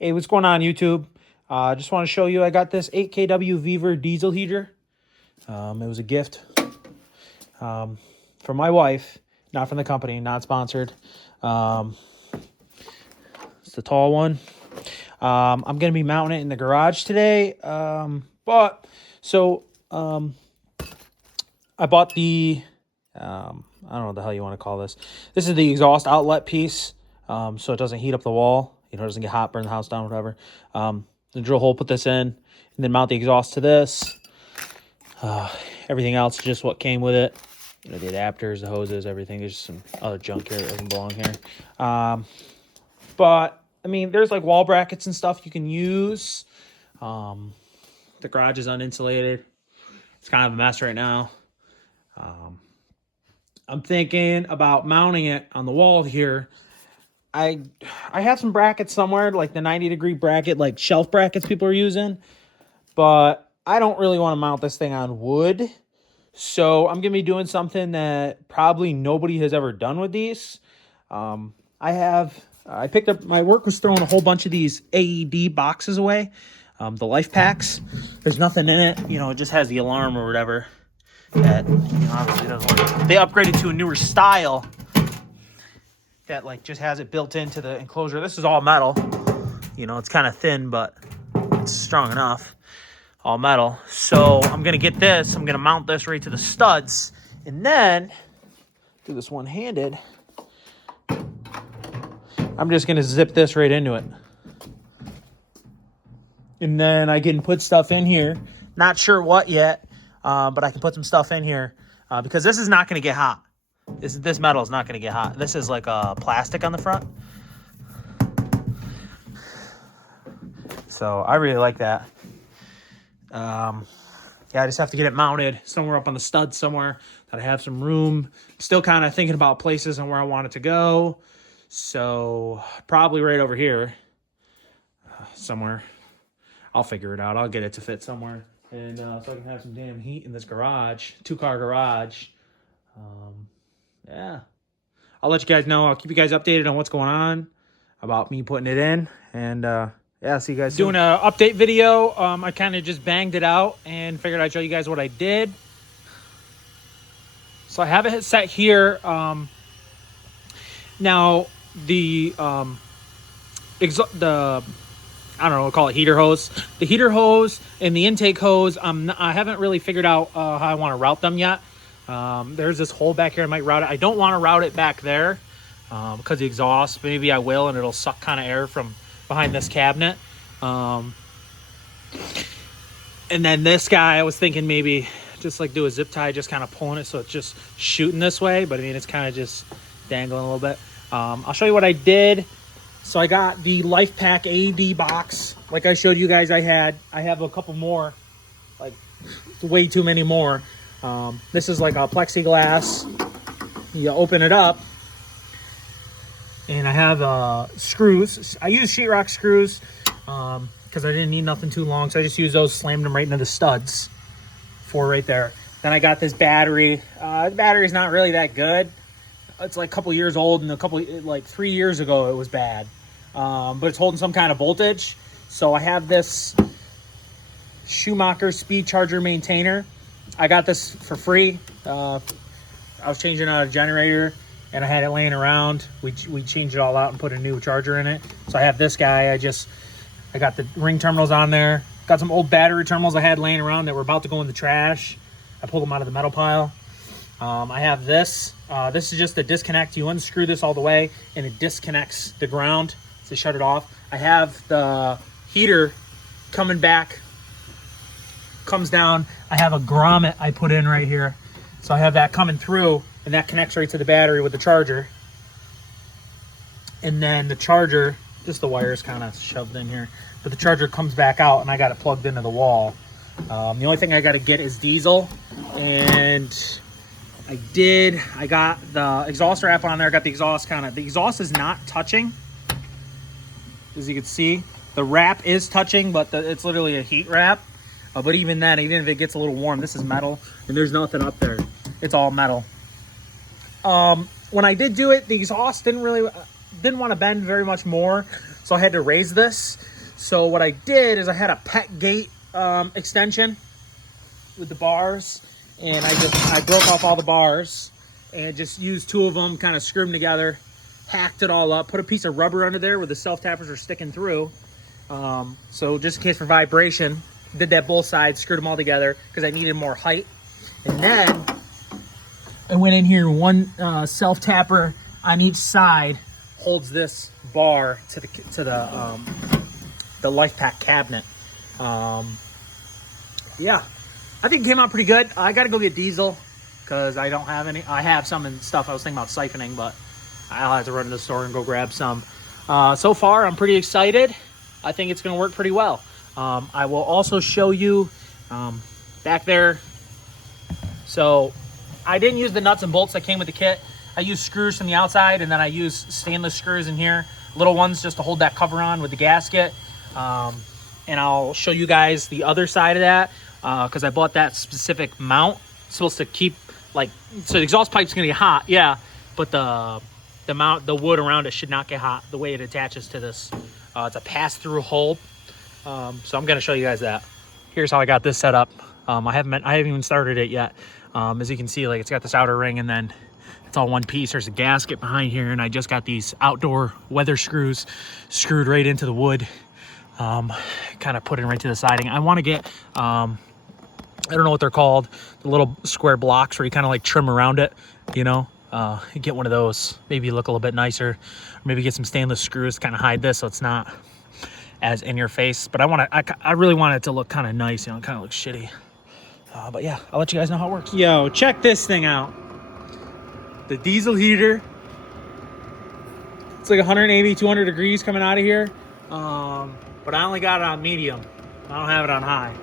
Hey, what's going on, YouTube? Just want to show you I got this 8kW Viver diesel heater. It was a gift from my wife, not from the company, not sponsored. It's the tall one. I'm going to be mounting it in the garage today. I bought the, I don't know what the hell you want to call this. This is the exhaust outlet piece, so it doesn't heat up the wall. You know, it doesn't get hot, burn the house down, whatever. The drill hole, put this in, and then mount the exhaust to this. Everything else is just what came with it. You know, the adapters, the hoses, everything. There's some other junk here that doesn't belong here. But, I mean, there's like wall brackets and stuff you can use. The garage is uninsulated. It's kind of a mess right now. I'm thinking about mounting it on the wall here. I have some brackets somewhere, like the 90-degree bracket, like shelf brackets people are using. But I don't really want to mount this thing on wood. So I'm going to be doing something that probably nobody has ever done with these. I picked up, my work was throwing a whole bunch of these AED boxes away. The life packs. There's nothing in it. You know, it just has the alarm or whatever. That, you know, obviously doesn't work. They upgraded to a newer style that like just has it built into the enclosure. This is all metal. You know, it's kind of thin, but it's strong enough. All metal. So I'm going to get this. I'm going to mount this right to the studs. And then do this one-handed. I'm just going to zip this right into it. And then I can put stuff in here. Not sure what yet, but I can put some stuff in here because this is not going to get hot. This metal is not going to get hot. This is like a plastic on the front. So I really like that. Yeah, I just have to get it mounted somewhere up on the stud somewhere that I have some room. Still kind of thinking about places and where I want it to go. So probably right over here somewhere. I'll figure it out. I'll get it to fit somewhere. And so I can have some damn heat in this garage, 2-car garage. Yeah. I'll let you guys know. I'll keep you guys updated on what's going on about me putting it in. And yeah, see you guys soon. Doing an update video. I kind of just banged it out and figured I'd show you guys what I did. So I have it set here. Now the I don't know, we'll call it heater hose. The heater hose and the intake hose, I haven't really figured out how I want to route them yet. There's this hole back here. I might route it. I don't want to route it back there because the exhaust. Maybe I will, and it'll suck kind of air from behind this cabinet. And then this guy, I was thinking maybe just like do a zip tie, just kind of pulling it so it's just shooting this way. But I mean, it's kind of just dangling a little bit. I'll show you what I did. So I got the Life Pack AED box. Like I showed you guys I have a couple more, like way too many more. This is like a plexiglass. You open it up. And I have screws. I use sheetrock screws because I didn't need nothing too long. So I just used those, slammed them right into the studs for right there. Then I got this battery. The battery's not really that good. It's like a couple years old, and like 3 years ago it was bad. But it's holding some kind of voltage. So I have this Schumacher Speed Charger Maintainer. I got this for free. I was changing out a generator, and I had it laying around. We changed it all out and put a new charger in it. So I have this guy. I got the ring terminals on there. Got some old battery terminals I had laying around that were about to go in the trash. I pulled them out of the metal pile. I have this. This is just a disconnect. You unscrew this all the way, and it disconnects the ground to shut it off. I have the heater coming back, comes down. I have a grommet I put in right here. So I have that coming through, and that connects right to the battery with the charger. And then the charger, just the wires kind of shoved in here, but the charger comes back out, and I got it plugged into the wall. The only thing I got to get is diesel, and I got the exhaust wrap on there. I got the exhaust the exhaust is not touching. As you can see, the wrap is touching, but it's literally a heat wrap. But even then, even if it gets a little warm, this is metal, and there's nothing up there. It's all metal. When I did do it, the exhaust didn't want to bend very much more. so I had to raise this. So what I did is I had a pet gate extension with the bars, and I broke off all the bars and just used 2 of them, kind of screwed them together, hacked it all up, put a piece of rubber under there where the self tappers are sticking through. So just in case for vibration, did that both sides, screwed them all together because I needed more height. And then I went in here, one self tapper on each side holds this bar to the Life Pack cabinet. Yeah, I think it came out pretty good. I got to go get diesel because I don't have any. I have some and stuff. I was thinking about siphoning, but I'll have to run to the store and go grab some. So far, I'm pretty excited. I think it's going to work pretty well. I will also show you back there. So I didn't use the nuts and bolts that came with the kit. I used screws from the outside, and then I used stainless screws in here, little ones just to hold that cover on with the gasket. And I'll show you guys the other side of that because I bought that specific mount. It's supposed to keep, like, so the exhaust pipe's gonna get hot, yeah, but the wood around it should not get hot the way it attaches to this. It's a pass-through hole. So I'm gonna show you guys that. Here's how I got this set up. I haven't even started it yet. As you can see, like, it's got this outer ring and then it's all one piece. There's a gasket behind here, and I just got these outdoor weather screws screwed right into the wood. Kind of put it right to the siding. I want to get, I don't know what they're called, the little square blocks where you kind of like trim around it, you know, get one of those, maybe look a little bit nicer, or maybe get some stainless screws to kind of hide this so it's not as in your face. But I really want it to look kind of nice, you know, it kind of looks shitty. But yeah, I'll let you guys know how it works. Yo, check this thing out. The diesel heater. It's like 180, 200 degrees coming out of here. But I only got it on medium. I don't have it on high.